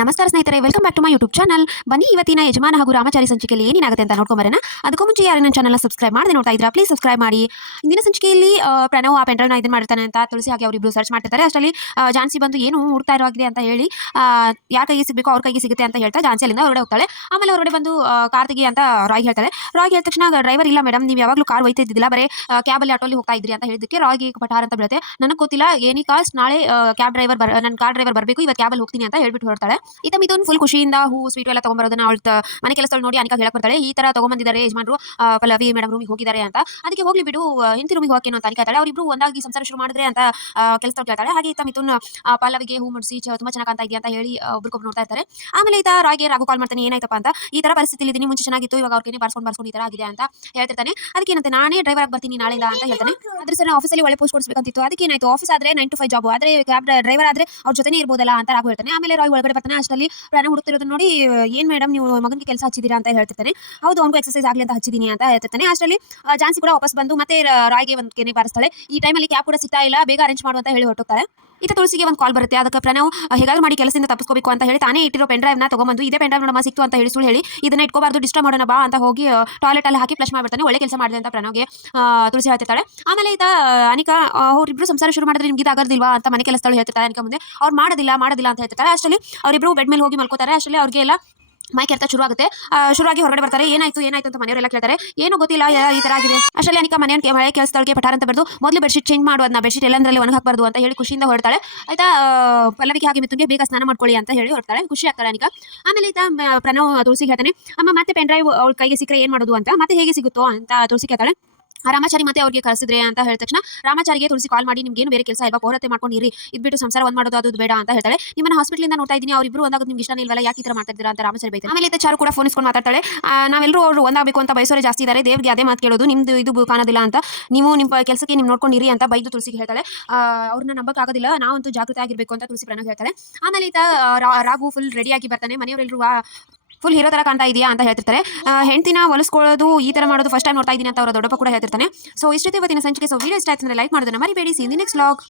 ನಮಸ್ಕಾರ ಸ್ನೇಹಿತರೆ, welcome back to my YouTube channel. ಬನ್ನಿ ಇವತ್ತಿನ ಯಜಮಾನ ಹಾಗೂ ರಾಮಚಾರಿ ಸಂಚಿಕೆಯಲ್ಲಿ ಏನಾಗುತ್ತೆ ಅಂತ ನೋಡ್ಕೊಂಬರೋಣ. ಅದಕ್ಕೂ ಮುಂಚೆ ಯಾರು ನನ್ನ ಚಾನಲ್ನ ಸಬ್ಸ್ಕ್ರೈಬ್ ಮಾಡದೆ ನೋಡ್ತಾ ಇದ್ರಾ, ಪ್ಲೀಸ್ ಸಬ್ಸ್ಕ್ರೈಬ್ ಮಾಡಿ. ಇಂದಿನ ಸಂಚಿಕೆಯಲ್ಲಿ ಪ್ರಣವ್ ಆ ಪೆಂಡ್ರೈವ್ನ ಇದನ್ನು ಮಾಡಿರ್ತಾನೆ ಅಂತ ತುಳಸಿ ಹಾಗೆ ಅವರಿಬ್ರು ಸರ್ಚ್ ಮಾಡ್ತಿರ್ತಾರೆ. ಅಷ್ಟರಲ್ಲಿ ಝಾನ್ಸಿ ಬಂದು ಏನು ಹುಡ್ತಾ ಇರೋಗಿದೆ ಅಂತ ಹೇಳಿ ಯಾರ ಕೈಗೆ ಸಿಗಬೇಕು ಅವ್ರ ಕೈಗೆ ಸಿಗುತ್ತೆ ಅಂತ ಹೇಳ್ತಾ ಝಾನ್ಸಿ ಅಲ್ಲಿಂದ ಹೊರಗಡೆ ಹೋಗ್ತಾಳೆ. ಆಮೇಲೆ ಹೊರಗಡೆ ಬಂದು ಕಾರ್ ತೆಗಿ ಅಂತ ರಾಯ್ಗೆ ಹೇಳ್ತಾಳೆ. ರಾಯ್ಗೆ ಹೇಳಿದ ತಕ್ಷಣ ಡ್ರೈವರ್ ಇಲ್ಲ ಮೇಡಮ್, ನೀವು ಯಾವಾಗಲೂ ಕಾರ್ ಒಯ್ತಿದ್ದಿಲ್ಲ, ಬರೀ ಕ್ಯಾಬಲ್ಲಿ ಆಟೋಲಿ ಹೋಗ್ತಾ ಇದ್ರಿ ಅಂತ ಹೇಳಿದ್ದಕ್ಕೆ ರಾಯ್ಗೆ ಪಟಾರ್ ಅಂತ ಬೀಳುತ್ತೆ. ನನಗೆ ಗೊತ್ತಿಲ್ಲ, ಏನಿ ಕಾಸ್ಟ್ ನಾಳೆ ನನ್ನ ಕಾರ್ ಡ್ರೈವರ್ ಬರಬೇಕು, ಇವತ್ತು ಕ್ಯಾಬಲ್ಲಿ ಹೋಗ್ತೀನಿ ಅಂತ ಹೇಳ್ಬಿಟ್ಟು ಹೊರಡ್ತಾಳೆ. ಈತ ಮಿಥುನ್ ಫುಲ್ ಖುಷಿಯಿಂದ ಹೂ ಸ್ವೀಟ್ ಎಲ್ಲ ತಗೊಂಬರೋದನ್ನ ಅವಳ ಮನೆ ಕೆಲಸದಳು ನೋಡಿ ಅನಿಕಾ ಹೇಳಕ್ ಬರ್ತಾಳೆ, ಈ ತರ ತಗೊಂಬಂದಿದ್ದಾರೆ ಯಜಮಾನರು, ಪಲ್ಲವಿ ಮೇಡಮ್ ರೂಮಿಗೆ ಹೋಗಿದ್ದಾರೆ ಅಂತ. ಅದಕ್ಕೆ ಹೋಗ್ಲಿ ಬಿಡು, ಹಿಂತಿ ರೂಮಿಗೆ ಹೋಗೇನು ಅಂತ ಅನಿಕಾ ಹೇಳ್ತಾಳೆ. ಅವರಿಬ್ರು ಒಂದಾಗಿ ಸಂಸಾರ ಶುರು ಮಾಡಿದ್ರೆ ಅಂತ ಕೆಲಸದವ್ರು ಕೇಳ್ತಾಳೆ. ಹಾಗೆ ಈತ ಮಿಥುನ್ ಪಲ್ಲವಿಗೆ ಹೂ ಮುಡಿಸಿ ತುಂಬಾ ಚೆನ್ನಾಗಿ ಕಾಣ್ತಾ ಇದೆಯಾ ಅಂತ ಹೇಳಿ ಒಬ್ರಿಗೊಬ್ರು ನೋಡ್ತಾ ಇರ್ತಾರೆ. ಆಮೇಲೆ ಈತ ರಾಯ್ಗೆ ರಾಘು ಕಾಲ್ ಮಾಡ್ತಾನೆ, ಏನಾಯ್ತಪ್ಪ ಅಂತ. ಈ ತರ ಪರಿಸ್ಥಿತಿ ಇದೀನಿ, ಮುಂಚೆ ಚೆನ್ನಾಗಿತ್ತು, ಇವಾಗ ಅವ್ರಿಗೆ ಬರ್ಸ್ಕೊಂಡು ಈ ತರ ಆಗಿದೆ ಅಂತ ಹೇಳ್ತಿರ್ತಾನೆ. ಅದಕ್ಕೇನಂತೆ, ನಾನೇ ಡ್ರೈವರ್ ಆಗಿ ಬರ್ತೀನಿ ನಾಳೆಯಿಂದ ಅಂತ ಹೇಳ್ತಾನೆ. ಅದ್ರ ಸರ್ ಆಫೀಸಲ್ಲಿ ಒಳ್ಳೆ ಪೋಸ್ಟ್ ಕೊಡಿಸಬೇಕಂತಿತ್ತು, ಅದಕ್ಕೇನಾಯ್ತು, ಆಫೀಸ್ ಆದ್ರೆ 9 to 5 ಜಾಬ್, ಆದ್ರೆ ಕ್ಯಾಬ್ ಡ್ರೈವರ್ ಆದ್ರೆ ಅವ್ರ ಜೊತೆನೇ ಇರ್ಬೋದಲ್ಲ ಅಂತ ರಾಘು ಹೇಳ್ತಾನೆ. ಆಮೇಲೆ ರಾಯ್ ಒಳಗಡೆ ಬರ್ತಾನೆ. ಅಷ್ಟರಲ್ಲಿ ಪ್ರಾಣ ಹುಡುಕ್ತಿರೋದನ್ನ ನೋಡಿ, ಏನ್ ಮೇಡಮ್ ನೀವು ಮಗನಿಗೆ ಕೆಲಸ ಹಚ್ಚಿದೀರಾ ಅಂತ ಹೇಳ್ತಿರ್ತಾನೆ. ಹೌದು, ಅವ್ನಿಗೂ ಎಕ್ಸರ್ಸೈಸ್ ಆಗಲಿ ಅಂತ ಹಚ್ಚಿದೀನಿ ಅಂತ ಹೇಳ್ತಿರ್ತಾನೆ. ಅಷ್ಟರಲ್ಲಿ ಝಾನ್ಸಿ ಕೂಡ ವಾಪಸ್ ಬಂದು ಮತ್ತೆ ರಾಯ್ಗೆ ಒಂದು ಕೆನೆ ಬಾರಿಸ್ತಾಳೆ. ಈ ಟೈಮಲ್ಲಿ ಕ್ಯಾಬ್ ಕೂಡ ಸಿಗ್ತಾ ಇಲ್ಲ, ಬೇಗ ಅರೇಂಜ್ ಮಾಡುವಂತ ಹೇಳಿ ಹೊರಟೋಗ್ತಾಳೆ. ಈತ ತುಳಸಿಗೆ ಒಂದು ಕಾಲ್ ಬರುತ್ತೆ. ಅದಕ್ಕೆ ಪ್ರಣವ್ ಹೇಗಾದ್ರೂ ಮಾಡಿ ಕೆಲಸದಿಂದ ತಪ್ಪಿಸ್ಕೋಬೇಕು ಅಂತ ಹೇಳಿ ತಾನೇ ಇಟ್ಟಿರೋ ಪೆಂಡ್ರೈವ್ನ ತಗೊಂಬಂದು, ಇದೇ ಪೆಂಡ್ರೈವ್ ನಮ್ಮ ಸಿಕ್ತು ಅಂತ ಹೇಳಿ ಸುಳ್ಳು ಹೇಳಿ, ಇದನ್ನ ಇಟ್ಕೋಬಾರ್ದು, ಡಿಸ್ಟರ್ಬ್ ಮಾಡೋಣ ಬಾ ಅಂತ ಹೋಗಿ ಟಾಯ್ಲೆಟ್ ಅಲ್ಲಿ ಹಾಕಿ ಫ್ಲಶ್ ಮಾಡ್ಬಿಡ್ತಾನೆ. ಒಳ್ಳೆ ಕೆಲಸ ಮಾಡಿದೆ ಅಂತ ಪ್ರಣವ್ಗೆ ತುಳಸಿ ಹೇಳ್ತಿರ್ತಾಳೆ. ಆಮೇಲೆ ಈತ ಅನಿಕಾ ಅವರಿಬ್ರು ಸಂಸಾರ ಶುರು ಮಾಡಿದ್ರೆ ನಿಮ್ಗೆ ಇದಾಗದಿಲ್ವಾ ಅಂತ ಮನೆ ಕೆಲಸದಳು ಹೇಳ್ತಿರ್ತಾರೆ ಅನಿಕಾ ಮುಂದೆ. ಅವ್ರು ಮಾಡೋದಿಲ್ಲ ಅಂತ ಹೇಳ್ತಿರ್ತಾರೆ. ಅಷ್ಟರಲ್ಲಿ ಅವರಿಬ್ರು ಬೆಡ್ ಮೇಲೆ ಹೋಗಿ ಮಲ್ಕೋತಾರೆ. ಅಷ್ಟರಲ್ಲಿ ಅವ್ರಿಗೆ ಎಲ್ಲ ಮೈ ಕೆರ್ತ ಶುರು ಆಗುತ್ತೆ. ಶುರುವಾಗಿ ಹೊರಗಡೆ ಬರ್ತಾರೆ. ಏನಾಯ್ತು ಅಂತ ಮನೆಯವರೆಲ್ಲ ಕೇಳ್ತಾರೆ. ಏನು ಗೊತ್ತಿಲ್ಲ, ಈ ತರ ಆಗಿದೆ. ಅಷ್ಟರಲ್ಲಿ ಅನಿಕಾ ಮಳೆ ಕೆಲಸದೊಳಗೆ ಪಠಾರ್ ಅಂತ ಬರೆದು ಮೊದಲು ಬೆಡ್ಶೀಟ್ ಚೇಂಜ್ ಮಾಡೋದನ್ನ, ಬೆಡ್ಶೀಟ್ ಎಲ್ಲಂದ್ರಲ್ಲಿ ಒಣಗಿ ಹಾಕಬಾರ್ದು ಅಂತ ಹೇಳಿ ಖುಷಿಯಿಂದ ಹೊರಡ್ತಾಳೆ. ಆಯ್ತಾ, ಪಲ್ಲವಿಗೆ ಹಾಗೆ ಮಿಥುನ್ಗೆ ಬೇಗ ಸ್ನಾನ ಮಾಡ್ಕೊಳ್ಳಿ ಅಂತ ಹೇಳಿ ಹೊರಡ್ತಾಳೆ. ಖುಷಿ ಆಗ್ತಾಳೆ ಅನಿಕಾ. ಆಮೇಲೆ ಈತ ಪ್ರಣವ್ ತುಳಸಿಗೆ ಹೇಳ್ತಾನೆ, ಅಮ್ಮ ಮತ್ತೆ ಪೆನ್ ಡ್ರೈವ್ ಅವಳ ಕೈಗೆ ಸಿಕ್ಕರೆ ಏನ್ ಮಾಡೋದು ಅಂತ, ಮತ್ತೆ ಹೇಗೆ ಸಿಗುತ್ತೋ ಅಂತ ತುಳಸಿ ಕೇಳ್ತಾಳೆ. ರಾಮಾಚಾರಿ ಮತ್ತೆ ಅವ್ರಿಗೆ ಕಳಿಸಿದ್ರೆ ಅಂತ ಹೇಳಿದ ತಕ್ಷಣ ರಾಮಾಚಾರಿಗೆ ತುಳಸಿ ಕಾಲ್ ಮಾಡಿ, ನಿಮ್ಗೆ ಏನು ಬೇರೆ ಕೆಲಸ ಇಲ್ವಾ, ಪೌರತೆ ಮಾಡ್ಕೊಂಡಿರಿ, ಇದ್ಬಿಟ್ಟು ಸಂಸಾರ ಒಂದ್ ಮಾಡೋದು ಅದು ಬೇಡ ಅಂತ ಹೇಳ್ತಾಳೆ. ನಿಮ್ಮನ್ನ ಹಾಸ್ಪಿಟಲ್ ನೋಡ್ತಾ ಇದ್ದೀನಿ, ಅವರಿಬ್ರು ಒಂದಾಗ ನಿಮ್ಗೆ ಇಷ್ಟ ಇಲ್ವಲ್ಲ, ಯಾಕೆ ಈ ತರ ಮಾಡ್ತಾ ಇದ್ದೀರಾ ಅಂತ ರಾಮಾಚಾರಿ ಬೈತಾರೆ. ಆಮೇಲೆ ಚಾರು ಕೂಡ ಫೋನ್ ಇಸ್ಕೊಂಡು ಮಾತಾಡ್ತಾಳೆ. ನಾವೆಲ್ಲರೂ ಅವರು ಒಂದಾಗಬೇಕು ಅಂತ ಬಯಸೋರೆ ಜಾಸ್ತಿ ಇದ್ದಾರೆ, ದೇವ್ರಿಗೆ ಅದೇ ಮಾತು ಕೇಳೋದು, ನಿಮ್ದು ಇದು ಕಾಣೋದಿಲ್ಲ ಅಂತ, ನೀವು ನಿಮ್ಮ ಕೆಲಸಕ್ಕೆ ನೀವು ನೋಡ್ಕೊಂಡಿರಿ ಅಂತ ಬೈದು ತುಳಸಿಗೆ ಹೇಳ್ತಾಳೆ. ಅವ್ರನ್ನ ನಂಬಕ್ ಆಗೋದಿಲ್ಲ, ನಾವಂತೂ ಜಾಗೃತಿ ಆಗಿರ್ಬೇಕು ಅಂತ ತುಳಸಿ ಪ್ರಣವ್ ಹೇಳ್ತಾಳೆ. ಆಮೇಲೆ ಈತ ರಾಘು ಫುಲ್ ರೆಡಿ ಆಗಿ ಬರ್ತಾನೆ. ಮನೆಯವರೆಲ್ಲರೂ ಫುಲ್ ಹೀರೋ ತರ ಕಾಣ್ತಾ ಇದೆಯಾ ಅಂತ ಹೇಳ್ತಿರ್ತಾರೆ. ಹೆಂಡತಿನ ಹೊಲಿಸ್ಕೊಳ್ಳೋದು, ಈ ತರ ಮಾಡೋದು ಫಸ್ಟ್ ಟೈಮ್ ನೋಡ್ತಾ ಇದೀನಿ ಅಂತ ಅವರ ದೊಡ್ಡಪ್ಪ ಕೂಡ ಹೇಳ್ತಿರ್ತಾನೆ. ಸೊ ಇಷ್ಟೇ ಇವತ್ತಿನ ಸಂಚಿಕೆ. ಸೊ ವಿಡಿಯೋ ಇಷ್ಟ ಆಯ್ತು ಅಂದ್ರೆ ಲೈಕ್ ಮಾಡೋದನ್ನ ಮರಿಬೇಡಿ. C in the next vlog.